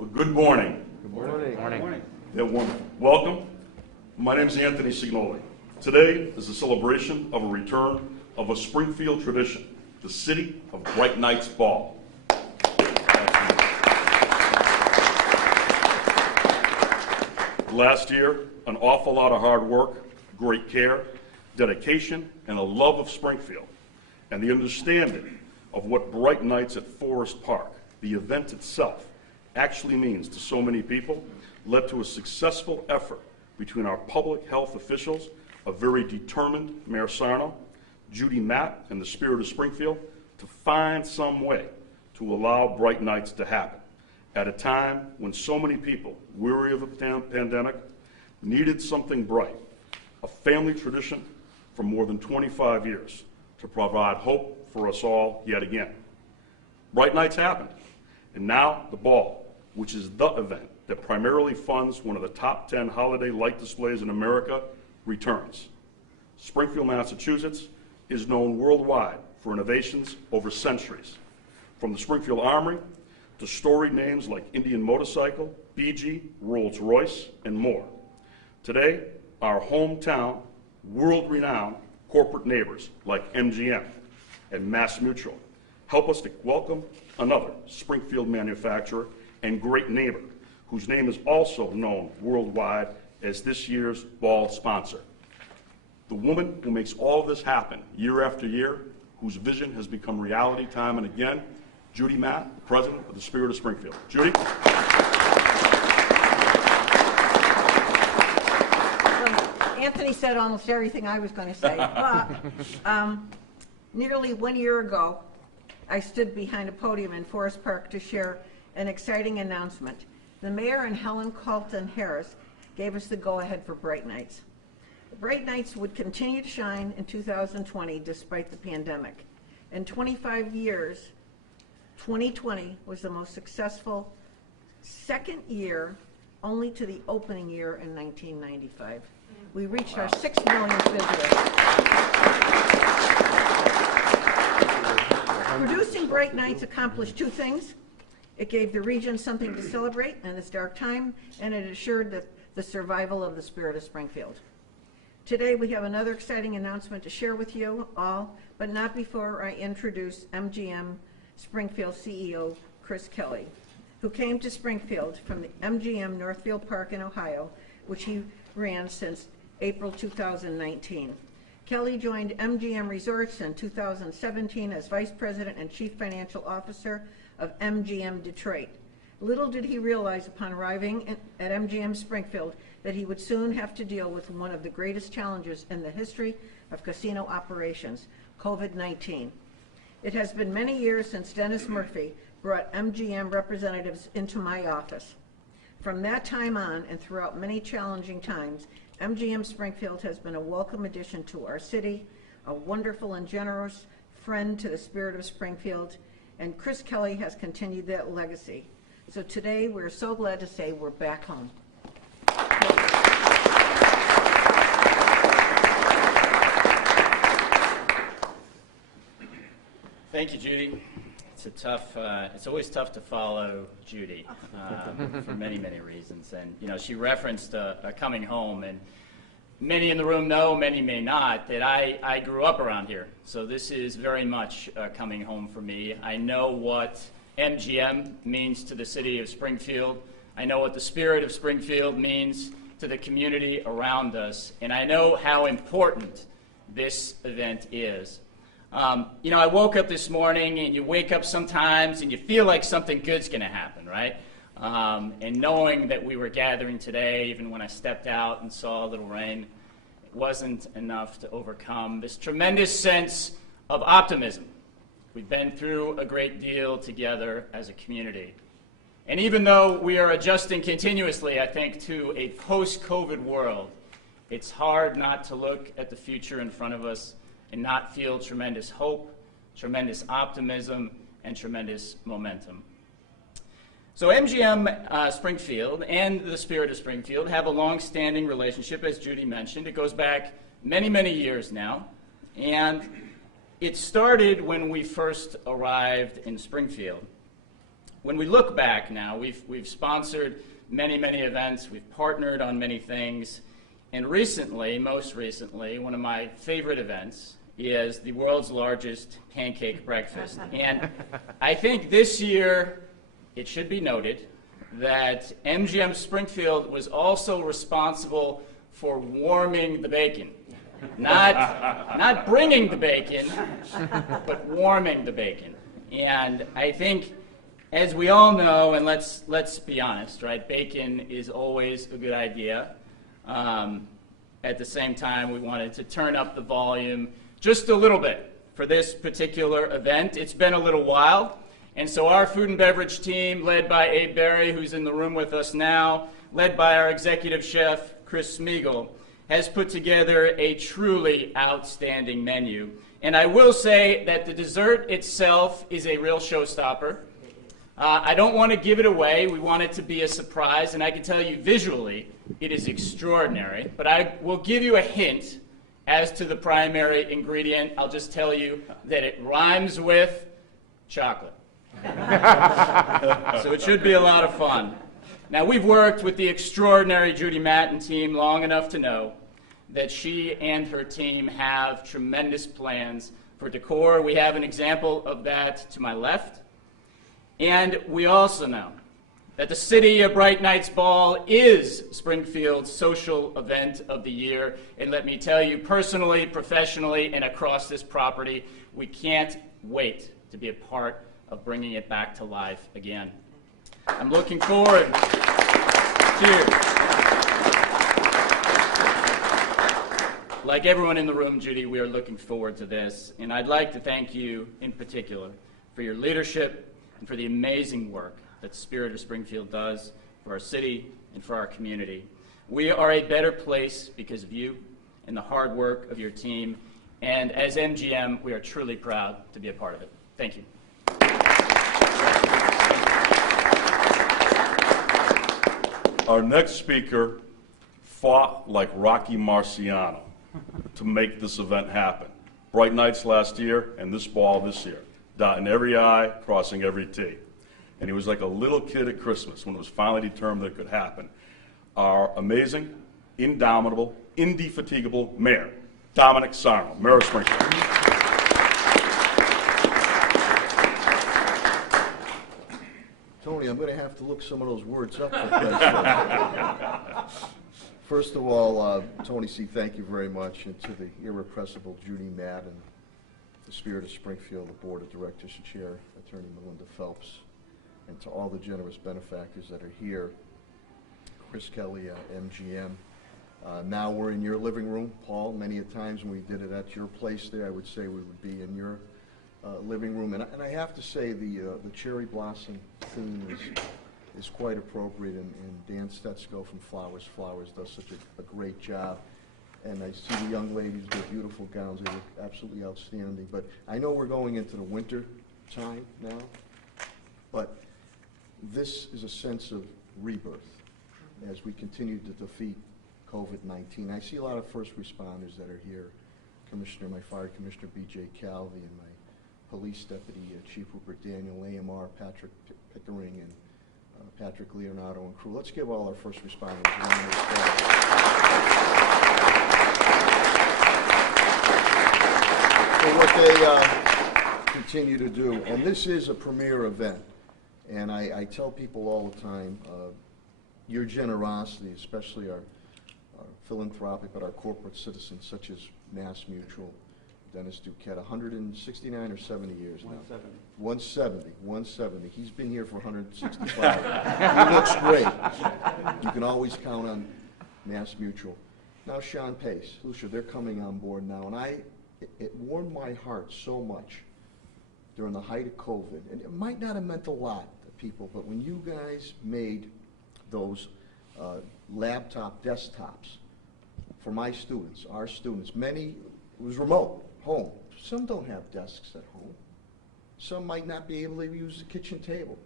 Well, good morning. Good morning. Good morning. They're wonderful. Welcome. My name is Anthony Signoli. Today is a celebration of a return of a Springfield tradition, the City of Bright Nights Ball. Last year, an awful lot of hard work, great care, dedication, and a love of Springfield, and the understanding of what Bright Nights at Forest Park, the event itself, actually means to so many people, led to a successful effort between our public health officials, a very determined Mayor Sarno, Judy Matt, and the Spirit of Springfield, to find some way to allow Bright Nights to happen at a time when so many people, weary of a pandemic, needed something bright, a family tradition for more than 25 years to provide hope for us all yet again. Bright Nights happened, and now the ball, which is the event that primarily funds one of the top 10 holiday light displays in America, returns. Springfield, Massachusetts is known worldwide for innovations over centuries, from the Springfield Armory to storied names like Indian Motorcycle, BG, Rolls-Royce, and more. Today, our hometown, world-renowned corporate neighbors like MGM and Mass Mutual help us to welcome another Springfield manufacturer and great neighbor whose name is also known worldwide as this year's ball sponsor. The woman who makes all of this happen year after year, whose vision has become reality time and again, Judy Matt, the president of the Spirit of Springfield. Judy? Well, Anthony said almost everything I was going to say, but nearly 1 year ago, I stood behind a podium in Forest Park to share an exciting announcement. The mayor and Helen Colton Harris gave us the go-ahead for Bright Nights. Bright Nights would continue to shine in 2020 despite the pandemic. In 25 years, 2020 was the most successful second year, only to the opening year in 1995. We reached our 6 millionth visitor. Producing Bright Nights accomplished two things. It gave the region something to celebrate in this dark time, and it assured the survival of the Spirit of Springfield. Today we have another exciting announcement to share with you all, but not before I introduce MGM Springfield CEO Chris Kelly, who came to Springfield from the MGM Northfield Park in Ohio, which he ran since April 2019. Kelly joined MGM Resorts in 2017 as Vice President and Chief Financial Officer of MGM Detroit. Little did he realize upon arriving at MGM Springfield that he would soon have to deal with one of the greatest challenges in the history of casino operations, COVID-19. It has been many years since Dennis Murphy brought MGM representatives into my office. From that time on and throughout many challenging times, MGM Springfield has been a welcome addition to our city, a wonderful and generous friend to the Spirit of Springfield, and Chris Kelly has continued that legacy. So today we're so glad to say we're back home. Thank you, Judy. It's always tough to follow Judy for many, many reasons. And, you know, she referenced coming home, and many in the room know, many may not, that I grew up around here. So this is very much coming home for me. I know what MGM means to the city of Springfield. I know what the Spirit of Springfield means to the community around us. And I know how important this event is. You know, I woke up this morning, and you wake up sometimes and you feel like something good's going to happen, right? And knowing that we were gathering today, even when I stepped out and saw a little rain, it wasn't enough to overcome this tremendous sense of optimism. We've been through a great deal together as a community. And even though we are adjusting continuously, I think, to a post-COVID world, it's hard not to look at the future in front of us and not feel tremendous hope, tremendous optimism, and tremendous momentum. So MGM Springfield and the Spirit of Springfield have a long-standing relationship, as Judy mentioned. It goes back many, many years now. And it started when we first arrived in Springfield. when we look back now, we've sponsored many, many events, we've partnered on many things, and recently, most recently, one of my favorite events is the world's largest pancake breakfast. And I think this year, it should be noted that MGM Springfield was also responsible for warming the bacon. Not bringing the bacon, but warming the bacon. And I think, as we all know, and let's be honest, right? Bacon is always a good idea. At the same time, we wanted to turn up the volume just a little bit for this particular event. It's been a little while, and so our food and beverage team, led by Abe Berry, who's in the room with us now, led by our executive chef, Chris Smeagol, has put together a truly outstanding menu. And I will say that the dessert itself is a real showstopper. I don't want to give it away. We want it to be a surprise, and I can tell you visually it is extraordinary. But I will give you a hint as to the primary ingredient. I'll just tell you that it rhymes with chocolate. So it should be a lot of fun. Now, we've worked with the extraordinary Judy Matten team long enough to know that she and her team have tremendous plans for decor. We have an example of that to my left. And we also know that the City of Bright Nights Ball is Springfield's social event of the year. And let me tell you, personally, professionally, and across this property, we can't wait to be a part of bringing it back to life again. I'm looking forward. Cheers. Like everyone in the room, Judy, we are looking forward to this. And I'd like to thank you in particular for your leadership and for the amazing work that Spirit of Springfield does for our city and for our community. We are a better place because of you and the hard work of your team. And as MGM, we are truly proud to be a part of it. Thank you. Our next speaker fought like Rocky Marciano to make this event happen. Bright Nights last year and this ball this year. Dotting every I, crossing every T. And he was like a little kid at Christmas when it was finally determined that it could happen. Our amazing, indomitable, indefatigable mayor, Dominic Sarno, Mayor of Springfield. Tony, I'm going to have to look some of those words up for Christ's sake. First of all, Tony C., thank you very much, and to the irrepressible Judy Madden, the Spirit of Springfield, the Board of Directors and Chair, Attorney Melinda Phelps, and to all the generous benefactors that are here, Chris Kelly, MGM. Now we're in your living room, Paul. Many a times when we did it at your place there, I would say we would be in your living room. And I have to say the cherry blossom theme is quite appropriate, and Dan Stetsko from Flowers does such a great job. And I see the young ladies with beautiful gowns. They look absolutely outstanding. But I know we're going into the winter time now, but this is a sense of rebirth as we continue to defeat COVID-19. I see a lot of first responders that are here. My Fire Commissioner B.J. Calvi, and my Police Deputy Chief Rupert Daniel, AMR Patrick Pickering, and Patrick Leonardo and crew. Let's give all our first responders a round of applause for what they continue to do. And this is a premier event. And I tell people all the time, your generosity, especially our philanthropic, but our corporate citizens, such as Mass Mutual, Dennis Duquette, 169 or 70 years now? 170. He's been here for 165. He looks great. You can always count on Mass Mutual. Now Sean Pace, Lucia, they're coming on board now. And it warmed my heart so much during the height of COVID. And it might not have meant a lot to people, but when you guys made those laptop desktops for my students, our students, many, it was remote, home. Some don't have desks at home. Some might not be able to use the kitchen table.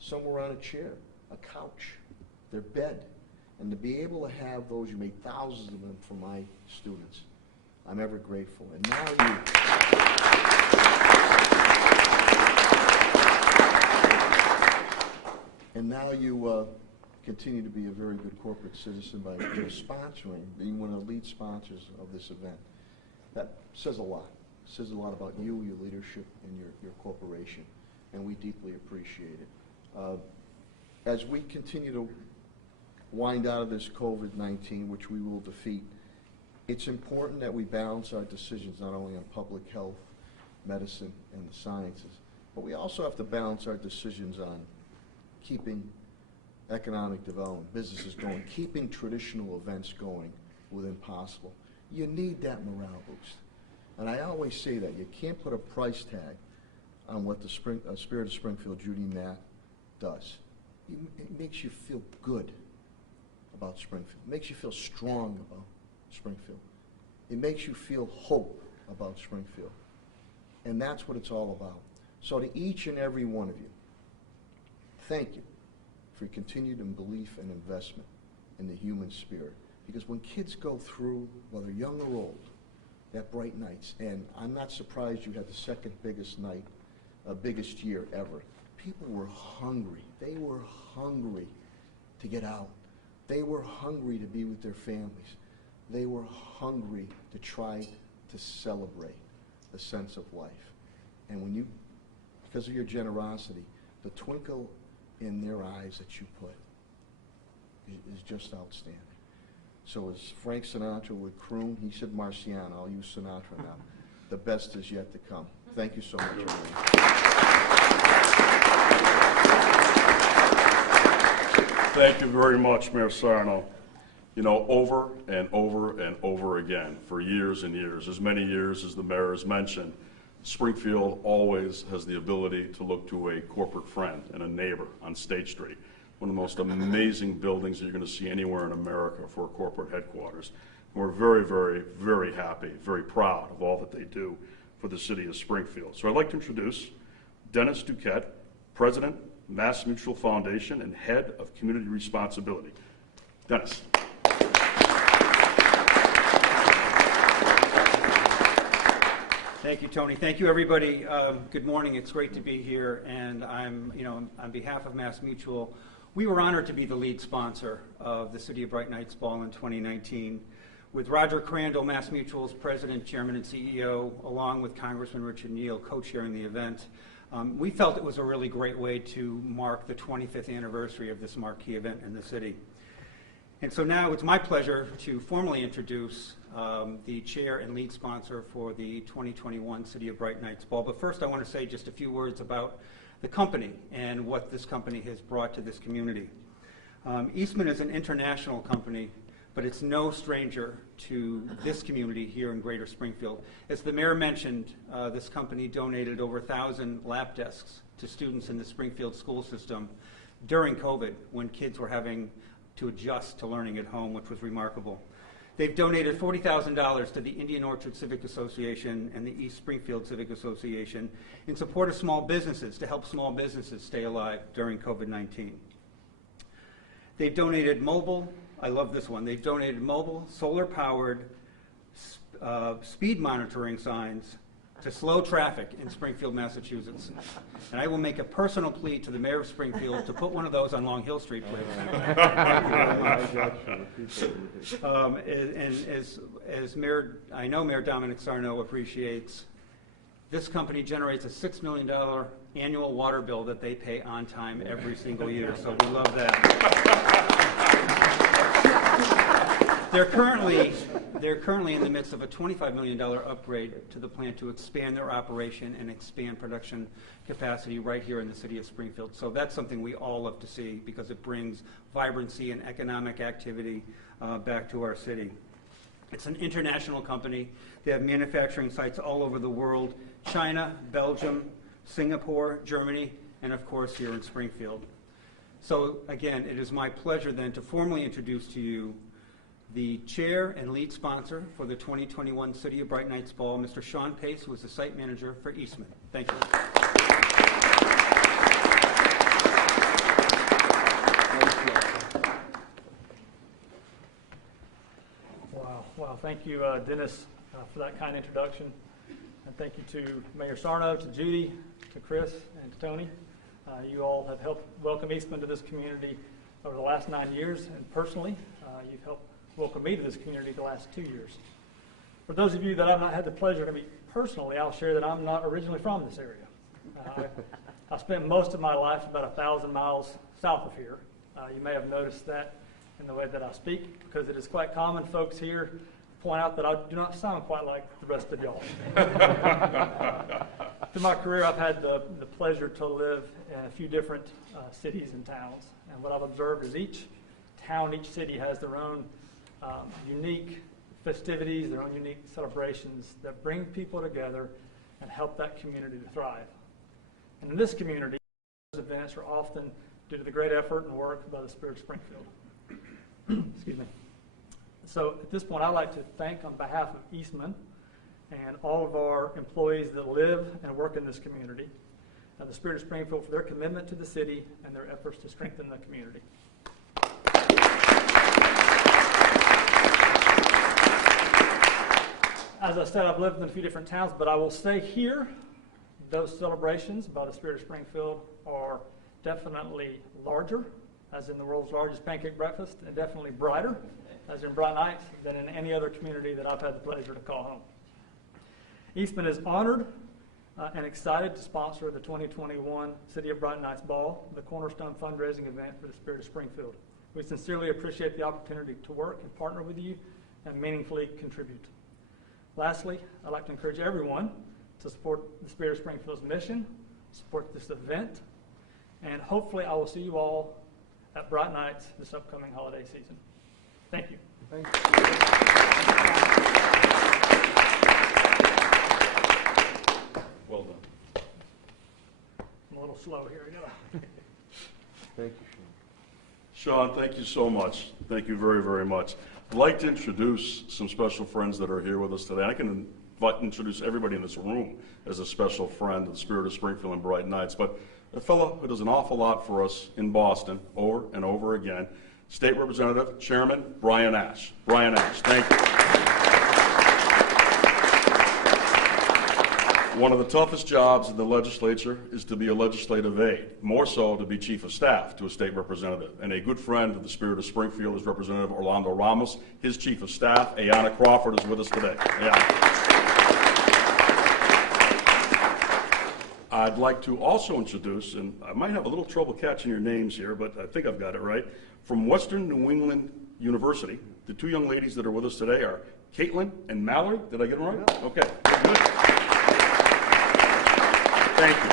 Some were on a chair, a couch, their bed. And to be able to have those, you made thousands of them for my students. I'm ever grateful. And now And now you continue to be a very good corporate citizen by sponsoring, being one of the lead sponsors of this event. That says a lot. It says a lot about you, your leadership, and your corporation, and we deeply appreciate it. As we continue to wind out of this COVID-19, which we will defeat, it's important that we balance our decisions not only on public health, medicine, and the sciences, but we also have to balance our decisions on keeping economic development, businesses going, keeping traditional events going within possible. You need that morale boost. And I always say that. You can't put a price tag on what the Spirit of Springfield, Judy Matt, does. It makes you feel good about Springfield. It makes you feel strong about Springfield. It makes you feel hope about Springfield. And that's what it's all about. So to each and every one of you, thank you for your continued belief and investment in the human spirit. Because when kids go through, whether young or old, that bright nights, and I'm not surprised you had the second biggest night, biggest year ever. People were hungry. They were hungry to get out. They were hungry to be with their families. They were hungry to try to celebrate the sense of life. And when you, because of your generosity, the twinkle in their eyes that you put is just outstanding. So as Frank Sinatra would croon, he said Marciano, I'll use Sinatra now. The best is yet to come. Thank you so much, everyone. Thank you very much, Mayor Sarno. You know, over and over and over again, for years and years, as many years as the mayor has mentioned, Springfield always has the ability to look to a corporate friend and a neighbor on State Street. One of the most amazing buildings that you're going to see anywhere in America for a corporate headquarters. And we're very, very, very happy, very proud of all that they do for the city of Springfield. So I'd like to introduce Dennis Duquette, President, Mass Mutual Foundation, and Head of Community Responsibility. Dennis. Thank you, Tony. Thank you, everybody. Good morning. It's great to be here, and I'm, on behalf of Mass Mutual, we were honored to be the lead sponsor of the City of Bright Nights Ball in 2019. With Roger Crandall, Mass Mutual's President, Chairman, and CEO, along with Congressman Richard Neal, co-chairing the event, we felt it was a really great way to mark the 25th anniversary of this marquee event in the city. And so now it's my pleasure to formally introduce the chair and lead sponsor for the 2021 City of Bright Nights Ball. But first I want to say just a few words about the company and what this company has brought to this community. Eastman is an international company, but it's no stranger to this community here in Greater Springfield. As the mayor mentioned, this company donated over 1,000 lap desks to students in the Springfield school system during COVID, when kids were having to adjust to learning at home, which was remarkable. They've donated $40,000 to the Indian Orchard Civic Association and the East Springfield Civic Association in support of small businesses, to help small businesses stay alive during COVID-19. They've donated mobile, I love this one, they've donated mobile, solar-powered speed monitoring signs to slow traffic in Springfield, Massachusetts. And I will make a personal plea to the mayor of Springfield to put one of those on Long Hill Street, please. And as Mayor, I know Mayor Dominic Sarno appreciates, this company generates a $6 million annual water bill that they pay on time every single year, so we love that. They're currently in the midst of a $25 million upgrade to the plant to expand their operation and expand production capacity right here in the city of Springfield. So that's something we all love to see, because it brings vibrancy and economic activity back to our city. It's an international company. They have manufacturing sites all over the world: China, Belgium, Singapore, Germany, and of course here in Springfield. So again, it is my pleasure then to formally introduce to you the chair and lead sponsor for the 2021 City of Bright Nights Ball, Mr. Sean Pace, who is the site manager for Eastman. Thank you. Wow. Thank you, Dennis, for that kind introduction. And thank you to Mayor Sarno, to Judy, to Chris, and to Tony. You all have helped welcome Eastman to this community over the last 9 years, and personally, you've helped welcome me to this community the last 2 years. For those of you that I've not had the pleasure to meet personally, I'll share that I'm not originally from this area. I spent most of my life about 1,000 miles south of here. You may have noticed that in the way that I speak, because it is quite common folks here point out that I do not sound quite like the rest of y'all. Through my career, I've had the pleasure to live in a few different cities and towns, and what I've observed is each town, each city has their own unique festivities, their own unique celebrations that bring people together and help that community to thrive. And in this community, those events are often due to the great effort and work by the Spirit of Springfield. Excuse me. So at this point, I'd like to thank on behalf of Eastman and all of our employees that live and work in this community, the Spirit of Springfield, for their commitment to the city and their efforts to strengthen the community. As I said, I've lived in a few different towns, but I will say here, those celebrations by the Spirit of Springfield are definitely larger, as in the world's largest pancake breakfast, and definitely brighter, as in Bright Nights, than in any other community that I've had the pleasure to call home. Eastman is honored and excited to sponsor the 2021 City of Bright Nights Ball, the cornerstone fundraising event for the Spirit of Springfield. We sincerely appreciate the opportunity to work and partner with you and meaningfully contribute. Lastly, I'd like to encourage everyone to support the Spirit of Springfield's mission, support this event, and hopefully I will see you all at Bright Nights this upcoming holiday season. Thank you. Thank you. Well done. I'm a little slow here. Thank you, Sean, thank you so much. Thank you very, very much. I'd like to introduce some special friends that are here with us today. I can introduce everybody in this room as a special friend of the Spirit of Springfield and Bright Nights, but a fellow who does an awful lot for us in Boston over and over again, State Representative, Chairman Brian Ash. Brian Ash, thank you. One of the toughest jobs in the legislature is to be a legislative aide, more so to be chief of staff to a state representative. And a good friend of the Spirit of Springfield is Representative Orlando Ramos. His chief of staff, Ayanna Crawford, is with us today. Ayanna. I'd like to also introduce, and I might have a little trouble catching your names here, but I think I've got it right. From Western New England University, the two young ladies that are with us today are Caitlin and Mallory. Did I get them right? Okay, good. Thank you.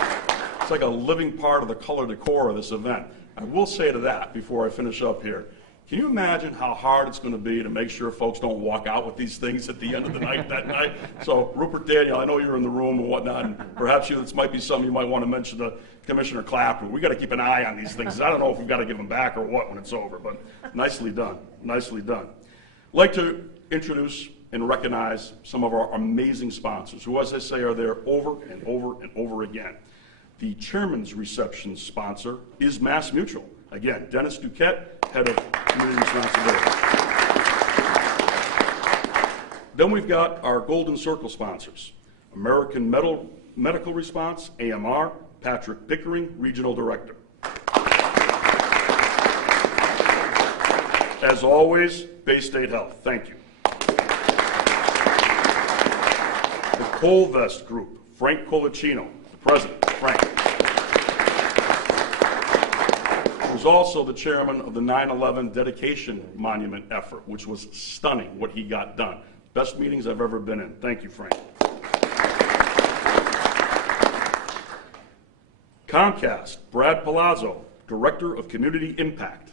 It's like a living part of the color decor of this event. I will say to that before I finish up here, can you imagine how hard it's going to be to make sure folks don't walk out with these things at the end of the night that night? So, Rupert, Daniel, I know you're in the room and whatnot, and perhaps this might be something you might want to mention to Commissioner Clapper. We got to keep an eye on these things. I don't know if we've got to give them back or what when it's over, but nicely done, nicely done. I'd like to introduce and recognize some of our amazing sponsors, who, as I say, are there over and over and over again. The chairman's reception sponsor is Mass Mutual. Again, Dennis Duquette, head of community responsibility. Then we've got our Golden Circle sponsors. American Medical Response, AMR, Patrick Pickering, Regional Director. As always, Bay State Health, thank you. The Colvest Group, Frank Colicino, the president. Frank. Who's also the chairman of the 9/11 dedication monument effort, which was stunning what he got done. Best meetings I've ever been in. Thank you, Frank. Comcast, Brad Palazzo, Director of Community Impact.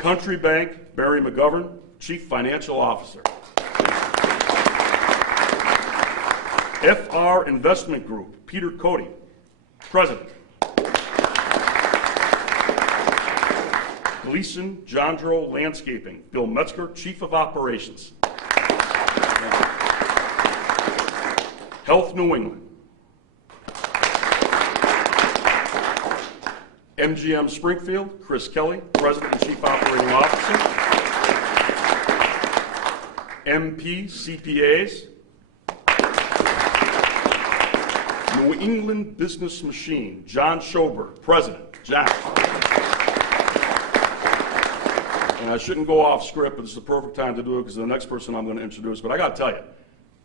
Country Bank, Barry McGovern, Chief Financial Officer. FR Investment Group, Peter Cody, President. Gleason Jandro Landscaping, Bill Metzger, Chief of Operations. Health New England. MGM Springfield, Chris Kelly, President and Chief Operating Officer. MP CPAs, New England Business Machine, John Schoberg, President. John. And I shouldn't go off script, but this is the perfect time to do it because the next person I'm going to introduce. But I got to tell you,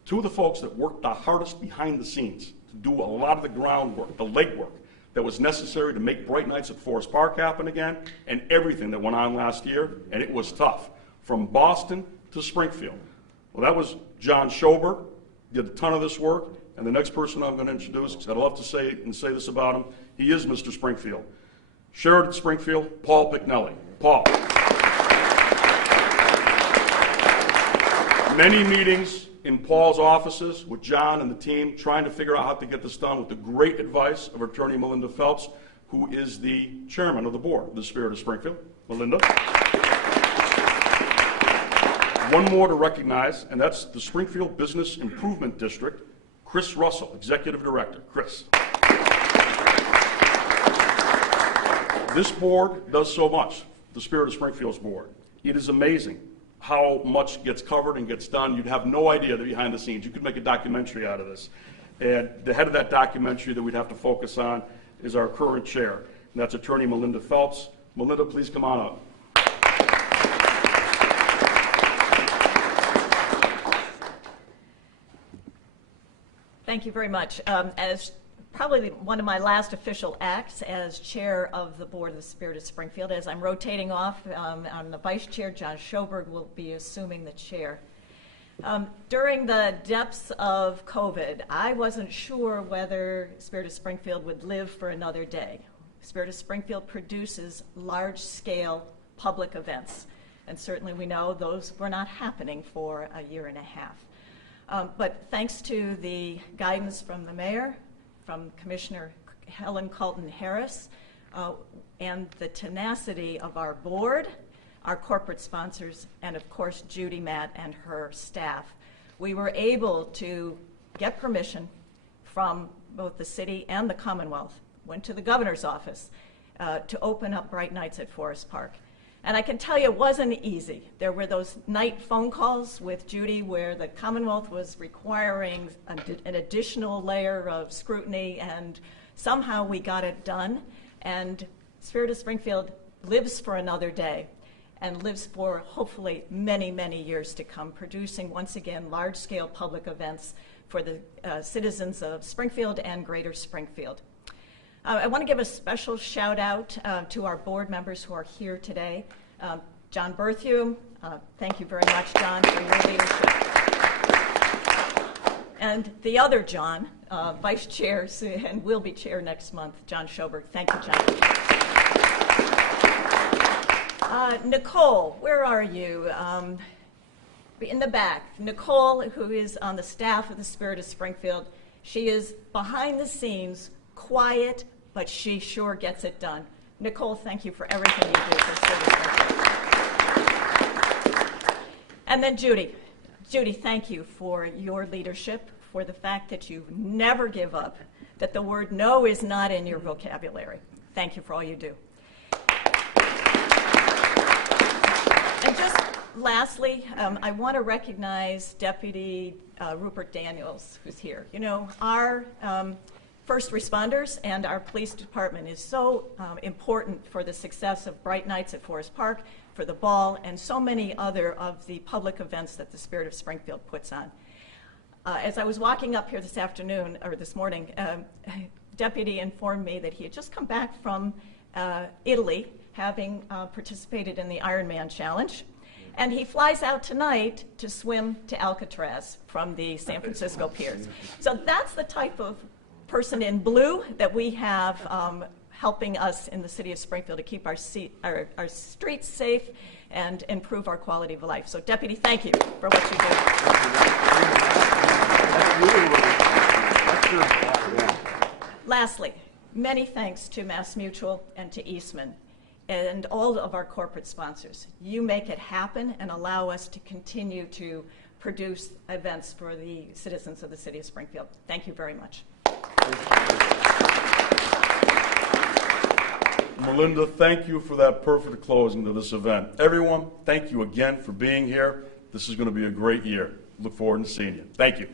two of the folks that worked the hardest behind the scenes to do a lot of the groundwork, the legwork that was necessary to make Bright Nights at Forest Park happen again, and everything that went on last year, and it was tough, from Boston to Springfield. Well, that was John Schoberg, did a ton of this work, and the next person I'm going to introduce, because I'd love to say this about him, he is Mr. Springfield. Sheridan Springfield, Paul Picknelli. Paul. Many meetings in Paul's offices with John and the team trying to figure out how to get this done with the great advice of Attorney Melinda Phelps, who is the chairman of the board of the Spirit of Springfield. Melinda. One more to recognize, and that's the Springfield Business Improvement District, Chris Russell, Executive Director. Chris. This board does so much, the Spirit of Springfield's board. It is amazing how much gets covered and gets done. You'd have no idea the behind the scenes. You could make a documentary out of this. And the head of that documentary that we'd have to focus on is our current chair, and that's Attorney Melinda Phelps. Melinda, please come on up. Thank you very much. As probably one of my last official acts as chair of the board of the Spirit of Springfield, as I'm rotating off, I'm the vice chair. John Schoberg will be assuming the chair. During the depths of COVID, I wasn't sure whether Spirit of Springfield would live for another day. Spirit of Springfield produces large-scale public events, and certainly we know those were not happening for a year and a half. But thanks to the guidance from the mayor, from Commissioner Helen Colton Harris, and the tenacity of our board, our corporate sponsors, and of course Judy Matt and her staff, we were able to get permission from both the city and the Commonwealth, went to the governor's office to open up Bright Nights at Forest Park. And I can tell you it wasn't easy. There were those night phone calls with Judy where the Commonwealth was requiring an additional layer of scrutiny, and somehow we got it done. And Spirit of Springfield lives for another day and lives for hopefully many, many years to come, producing once again large-scale public events for the citizens of Springfield and Greater Springfield. I want to give a special shout out to our board members who are here today. John Berthium, thank you very much, John, for your leadership. And the other John, vice chair, and will be chair next month, John Schoberg. Thank you, John. Nicole, where are you? In the back. Nicole, who is on the staff of the Spirit of Springfield, she is behind the scenes, quiet, but she sure gets it done. Nicole, thank you for everything you do for Spirit of Springfield. And then Judy. Judy, thank you for your leadership, for the fact that you never give up, that the word no is not in your vocabulary. Thank you for all you do. And just lastly, I want to recognize Deputy Rupert Daniels, who's here. You know, our first responders and our police department is so important for the success of Bright Nights at Forest Park, for the ball, and so many other of the public events that the Spirit of Springfield puts on. As I was walking up here this afternoon, or this morning, Deputy informed me that he had just come back from Italy, having participated in the Ironman Challenge. And he flies out tonight to swim to Alcatraz from the San Francisco piers. So that's the type of person in blue that we have helping us in the city of Springfield to keep our streets safe and improve our quality of life. So, Deputy, thank you for what you do. Lastly, many thanks to Mass Mutual and to Eastman and all of our corporate sponsors. You make it happen and allow us to continue to produce events for the citizens of the city of Springfield. Thank you very much. Melinda, thank you for that perfect closing to this event. Everyone, thank you again for being here. This is going to be a great year. Look forward to seeing you. Thank you.